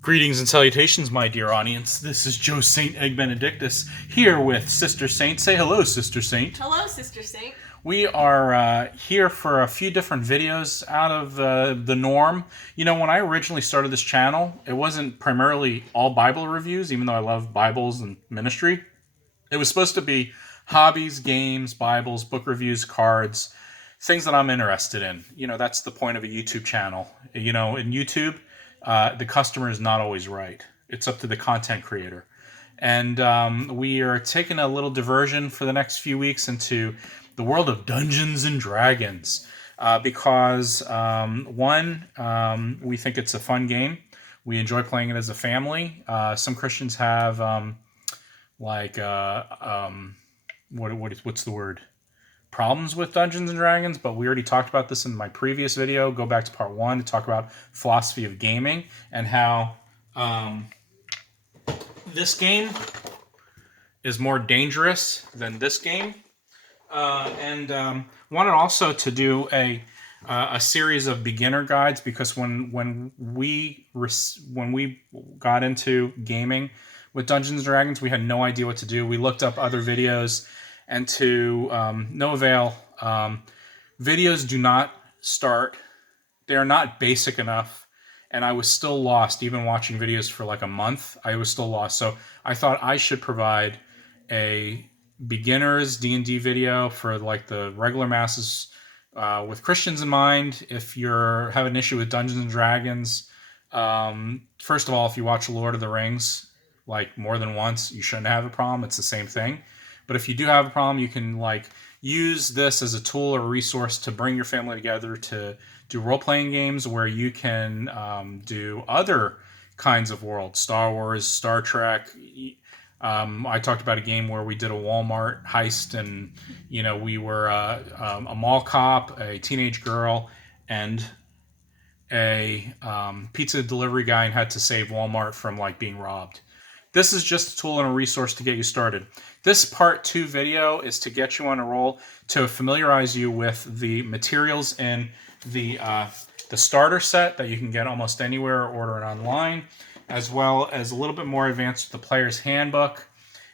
Greetings and salutations, my dear audience. This is Joe Saint Egg Benedictus here with Sister Saint. Say hello, Sister Saint. Hello, Sister Saint. We are here for a few different videos out of the norm. You know, when I originally started this channel, it wasn't primarily all Bible reviews, even though I love Bibles and ministry. It was supposed to be hobbies, games, Bibles, book reviews, cards, things that I'm interested in. You know, that's the point of a YouTube channel. You know, in YouTube, the customer is not always right. It's up to the content creator. And we are taking a little diversion for the next few weeks into the world of Dungeons and Dragons. Because, we think it's a fun game. We enjoy playing it as a family. Some Christians have, what's the word? Problems with Dungeons and Dragons, but we already talked about this in my previous video. Go back to part 1 to talk about philosophy of gaming and how this game is more dangerous than this game. Wanted also to do a series of beginner guides, because when we got into gaming with Dungeons and Dragons, we had no idea what to do. We looked up other videos, and to no avail. Videos do not start. They are not basic enough, and I was still lost. Even watching videos for like a month, I was still lost. So I thought I should provide a beginner's D&D video for like the regular masses, with Christians in mind. If you're have an issue with Dungeons and Dragons, first of all, if you watch Lord of the Rings like more than once, you shouldn't have a problem. It's the same thing. But if you do have a problem, you can like use this as a tool or a resource to bring your family together to do role-playing games where you can do other kinds of worlds, Star Wars, Star Trek. I talked about a game where we did a Walmart heist, and you know, we were a mall cop, a teenage girl, and a pizza delivery guy, and had to save Walmart from like being robbed. This is just a tool and a resource to get you started. This part 2 video is to get you on a roll, to familiarize you with the materials in the starter set that you can get almost anywhere or order it online, as well as a little bit more advanced with the player's handbook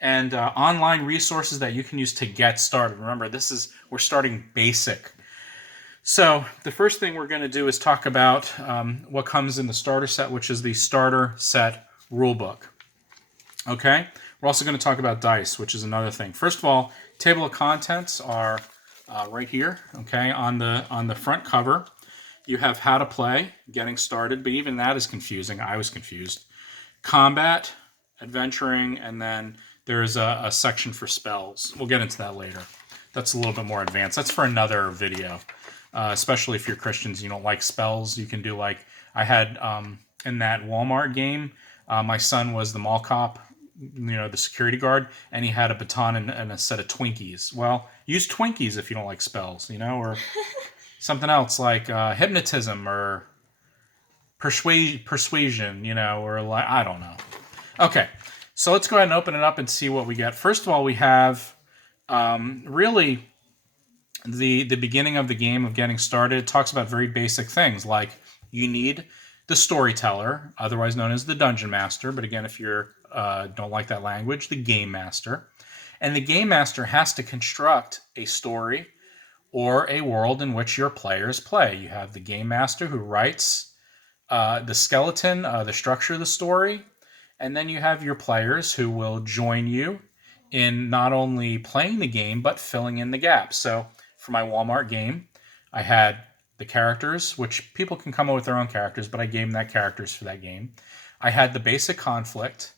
and online resources that you can use to get started. Remember, we're starting basic. So the first thing we're going to do is talk about what comes in the starter set, which is the starter set rulebook. Okay, we're also going to talk about dice, which is another thing. First of all, table of contents are right here. Okay, on the front cover, you have how to play, getting started, but even that is confusing. I was confused. Combat, adventuring, and then there's a section for spells. We'll get into that later. That's a little bit more advanced. That's for another video, especially if you're Christians, you don't like spells. You can do like I had in that Walmart game. My son was the mall cop, you know, the security guard, and he had a baton and a set of Twinkies. Well, use Twinkies if you don't like spells, you know, or something else like hypnotism or persuasion, you know, or like, I don't know. Okay, so let's go ahead and open it up and see what we get. First of all, we have really the beginning of the game of getting started. It talks about very basic things like you need the storyteller, otherwise known as the dungeon master. But again, if you don't like that language, the game master. And the game master has to construct a story or a world in which your players play. You have the game master who writes the skeleton, the structure of the story. And then you have your players who will join you in not only playing the game, but filling in the gaps. So for my Walmart game, I had the characters, which people can come up with their own characters, but I gave them that characters for that game. I had the basic conflict,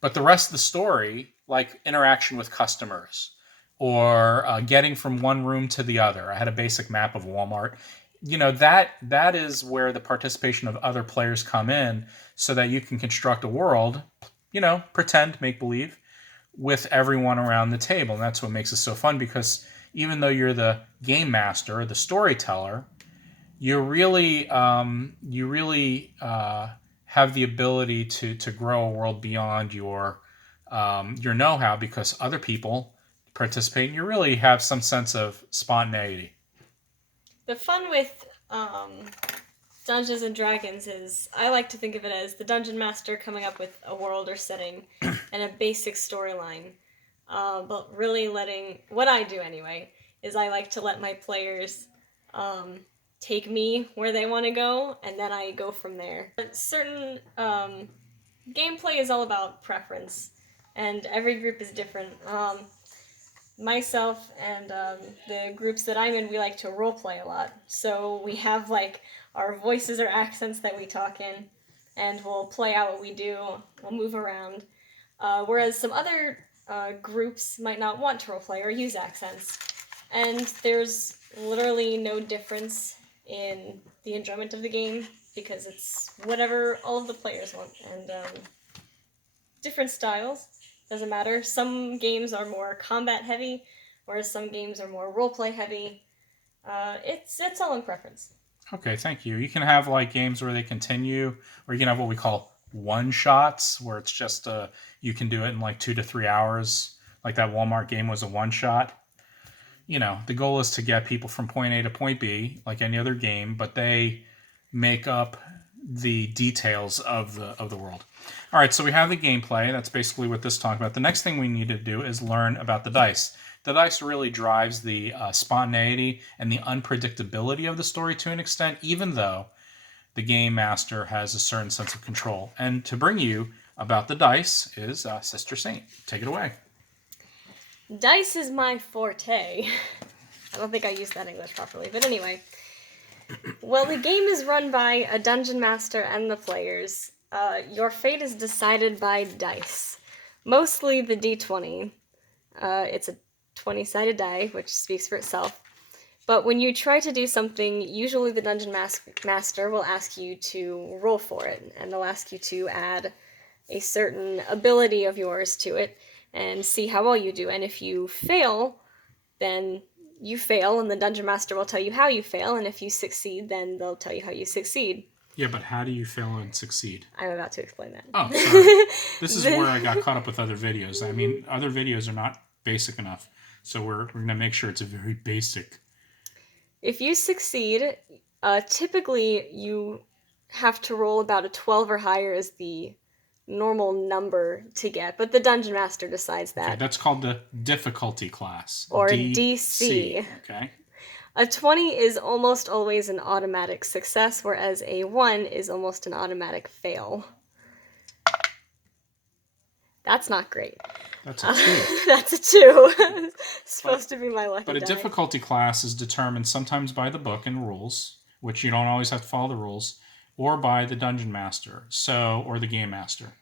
but the rest of the story, like interaction with customers or getting from one room to the other. I had a basic map of Walmart. You know, that is where the participation of other players come in, so that you can construct a world, you know, pretend, make believe, with everyone around the table. And that's what makes it so fun, because even though you're the game master, the storyteller, you really have the ability to grow a world beyond your know-how, because other people participate, and you really have some sense of spontaneity. The fun with Dungeons and Dragons is, I like to think of it as the dungeon master coming up with a world or setting and a basic storyline. But really what I do anyway, is I like to let my players take me where they want to go, and then I go from there. But certain gameplay is all about preference, and every group is different. Myself and the groups that I'm in, we like to roleplay a lot. So we have like our voices or accents that we talk in, and we'll play out what we do. We'll move around. Whereas some other groups might not want to roleplay or use accents, and there's literally no difference in the enjoyment of the game because it's whatever all of the players want, and different styles. Doesn't matter. Some games are more combat heavy, whereas some games are more roleplay heavy. It's all in preference. Okay, thank you. You can have like games where they continue, or you can have what we call one shots, where it's just you can do it in like 2 to 3 hours. Like that Walmart game was a one shot. The goal is to get people from point A to point B, like any other game, but they make up the details of the world. All right, so we have the gameplay. That's basically what this talks about. The next thing we need to do is learn about the dice. The dice really drives the spontaneity and the unpredictability of the story to an extent, even though the game master has a certain sense of control. And to bring you about the dice is Sister Saint. Take it away. Dice is my forte. I don't think I used that English properly, but anyway. Well, the game is run by a dungeon master and the players. Your fate is decided by dice. Mostly the d20. It's a 20-sided die, which speaks for itself. But when you try to do something, usually the dungeon master will ask you to roll for it, and they'll ask you to add a certain ability of yours to it and see how well you do. And if you fail, then you fail, and the dungeon master will tell you how you fail, and if you succeed, then they'll tell you how you succeed. Yeah, but how do you fail and succeed? I'm about to explain that. Oh, sorry. This is where I got caught up with other videos. I mean, other videos are not basic enough, so we're going to make sure it's a very basic. If you succeed, typically you have to roll about a 12 or higher as the normal number to get, but the dungeon master decides that. Okay, that's called the difficulty class. Or DC. Okay. A 20 is almost always an automatic success, whereas a 1 is almost an automatic fail. That's not great. That's a 2. That's a 2. Supposed to be my lucky But a die. difficulty class is determined sometimes by the book and rules, which you don't always have to follow the rules, or by the dungeon master, or the game master.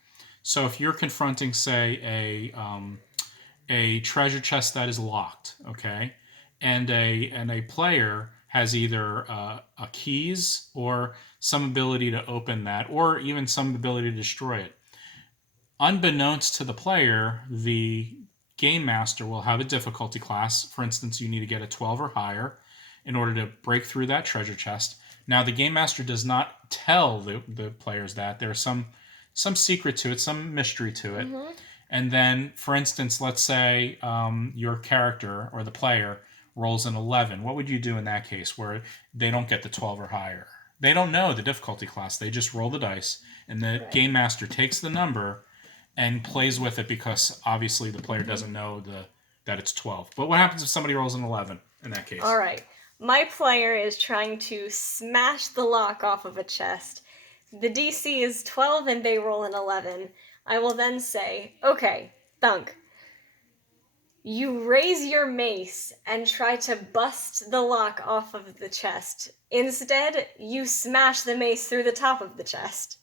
So if you're confronting, say, a treasure chest that is locked, okay, and a player has either keys or some ability to open that, or even some ability to destroy it. Unbeknownst to the player, the game master will have a difficulty class. For instance, you need to get a 12 or higher in order to break through that treasure chest. Now, the game master does not tell the players that. There's some secret to it, some mystery to it. Mm-hmm. And then, for instance, let's say your character or the player rolls an 11. What would you do in that case where they don't get the 12 or higher? They don't know the difficulty class. They just roll the dice, and the game master takes the number and plays with it because obviously the player doesn't know that it's 12. But what happens if somebody rolls an 11 in that case? All right. My player is trying to smash the lock off of a chest. The DC is 12 and they roll an 11. I will then say, okay, Thunk, you raise your mace and try to bust the lock off of the chest. Instead, you smash the mace through the top of the chest.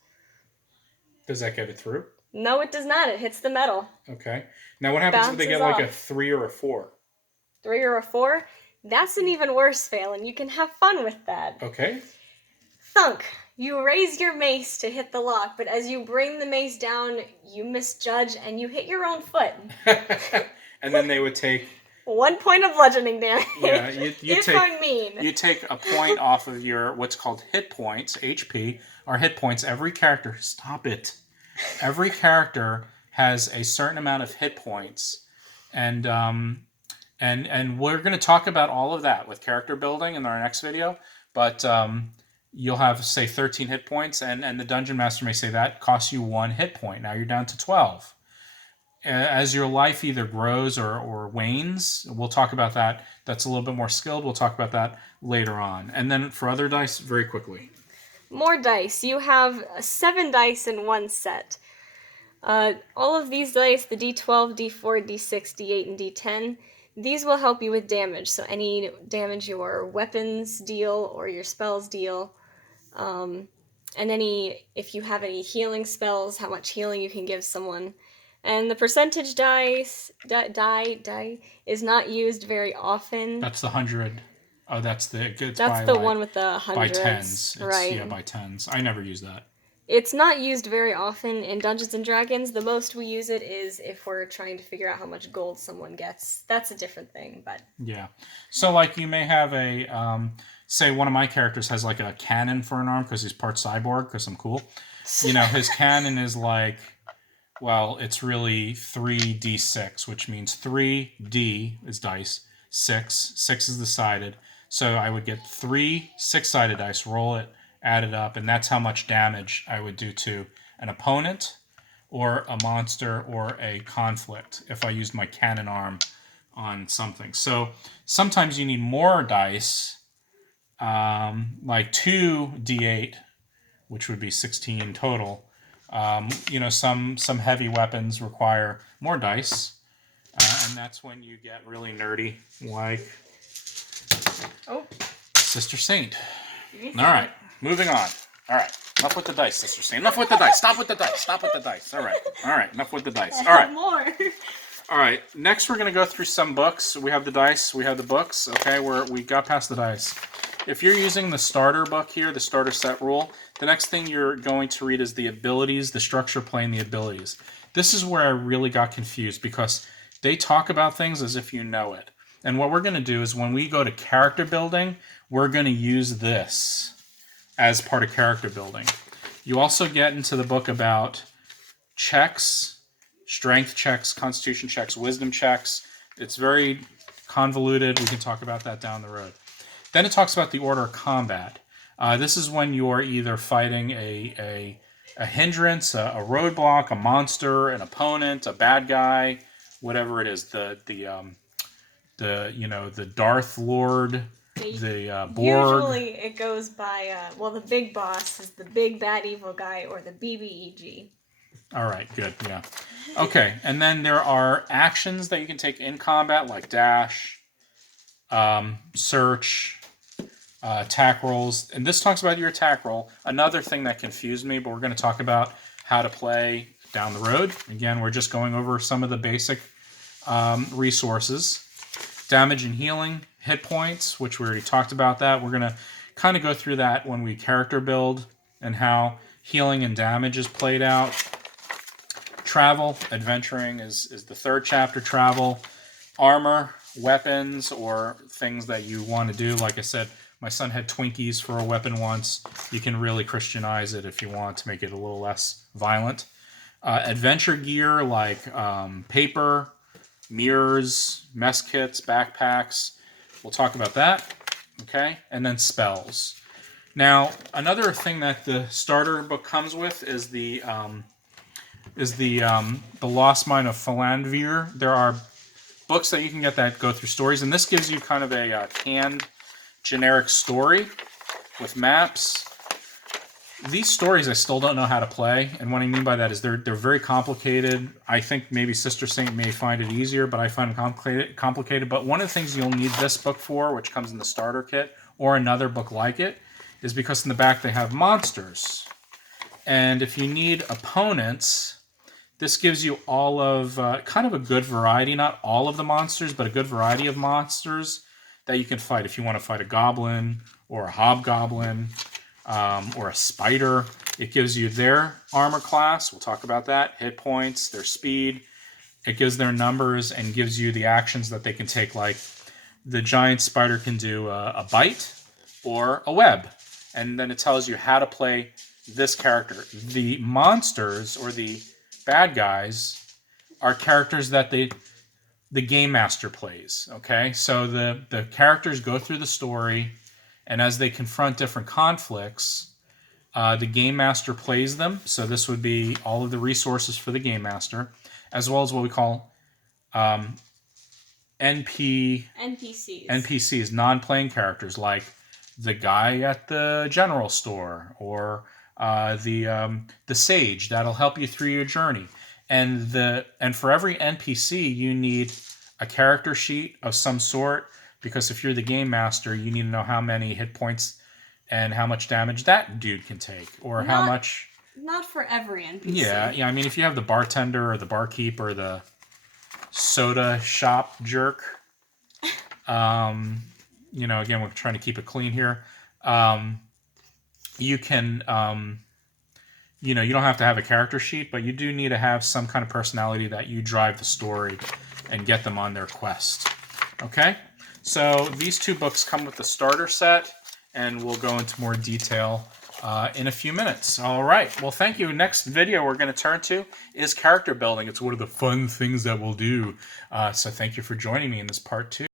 Does that get it through? No, it does not. It hits the metal. Okay. Now what happens if they get like a 3 or a 4? 3 or a 4? That's an even worse fail, and you can have fun with that. Okay. Thunk, you raise your mace to hit the lock, but as you bring the mace down, you misjudge and you hit your own foot. And then they would take 1 point of bludgeoning damage. Yeah, you take, I'm mean. You take a point off of your what's called hit points, HP, or hit points. Every character, stop it. Every character has a certain amount of hit points, and we're going to talk about all of that with character building in our next video. But you'll have, say, 13 hit points, and the dungeon master may say that costs you 1 hit point. Now you're down to 12. As your life either grows or wanes, we'll talk about that. That's a little bit more skilled. We'll talk about that later on. And then for other dice, very quickly. More dice. You have 7 dice in one set. All of these dice, the D12, D4, D6, D8, and D10, these will help you with damage. So any damage your weapons deal or your spells deal. And if you have any healing spells, how much healing you can give someone. And the percentage die is not used very often. That's the 100. Oh, that's the one with the hundreds. By tens. Right. Yeah, by tens. I never use that. It's not used very often in Dungeons and Dragons. The most we use it is if we're trying to figure out how much gold someone gets. That's a different thing, but... Yeah. So, like, you may have a... say one of my characters has, like, a cannon for an arm because he's part cyborg, because I'm cool. You know, his cannon is, like... Well, it's really 3d6, which means 3d is dice, 6 is the sided. So I would get 3 6-sided dice, roll it, add it up, and that's how much damage I would do to an opponent or a monster or a conflict if I used my cannon arm on something. So sometimes you need more dice, like 2d8, which would be 16 total. You know, some heavy weapons require more dice, and that's when you get really nerdy, like Sister Saint. All right, moving on. All right, enough with the dice, Sister Saint. Enough with the dice. Stop with the dice. Stop with the dice. All right, enough with the dice. All right. More. All right, next we're going to go through some books. We have the dice, we have the books. Okay, we got past the dice. If you're using the starter book here, the starter set rule, the next thing you're going to read is the abilities, the structure playing the abilities. This is where I really got confused because they talk about things as if you know it. And what we're going to do is when we go to character building, we're going to use this as part of character building. You also get into the book about checks, strength checks, constitution checks, wisdom checks. It's very convoluted. We can talk about that down the road. Then it talks about the order of combat. This is when you're either fighting a hindrance, a roadblock, a monster, an opponent, a bad guy, whatever it is. The Darth Lord, the Borg. Usually it goes by the big boss is the big bad evil guy or the BBEG. All right, good, yeah. Okay, and then there are actions that you can take in combat, like dash, search, attack rolls. And this talks about your attack roll. Another thing that confused me, but we're going to talk about how to play down the road. Again, we're just going over some of the basic resources. Damage and healing, hit points, which we already talked about that. We're going to kind of go through that when we character build and how healing and damage is played out. Travel, adventuring is the third chapter. Travel, armor, weapons, or things that you want to do. Like I said, my son had Twinkies for a weapon once. You can really Christianize it if you want to make it a little less violent. Adventure gear like paper, mirrors, mess kits, backpacks. We'll talk about that. Okay, and then spells. Now, another thing that the starter book comes with is the Lost Mine of Falanvir. There are books that you can get that go through stories, and this gives you kind of a canned, generic story with maps. These stories I still don't know how to play, and what I mean by that is they're very complicated. I think maybe Sister Saint may find it easier, but I find them complicated. But one of the things you'll need this book for, which comes in the starter kit, or another book like it, is because in the back they have monsters. And if you need opponents, this gives you all of kind of a good variety, not all of the monsters, but a good variety of monsters that you can fight. If you want to fight a goblin or a hobgoblin or a spider, it gives you their armor class. We'll talk about that. Hit points, their speed. It gives their numbers and gives you the actions that they can take. Like the giant spider can do a bite or a web. And then it tells you how to play this character. The monsters or the bad guys are characters that the game master plays. Okay, so the characters go through the story And as they confront different conflicts, the game master plays them. So this would be all of the resources for the game master, as well as what we call NPCs, non-playing characters, like the guy at the general store, or the sage that'll help you through your journey. And for every NPC, you need a character sheet of some sort, because if you're the game master, you need to know how many hit points and how much damage that dude can take, or how much. Not for every NPC. Yeah. I mean, if you have the bartender or the barkeep or the soda shop jerk, again, we're trying to keep it clean here. You can, you don't have to have a character sheet, but you do need to have some kind of personality that you drive the story and get them on their quest. Okay? So these 2 books come with the starter set, and we'll go into more detail in a few minutes. All right. Well, thank you. Next video we're going to turn to is character building. It's one of the fun things that we'll do. So thank you for joining me in this part 2.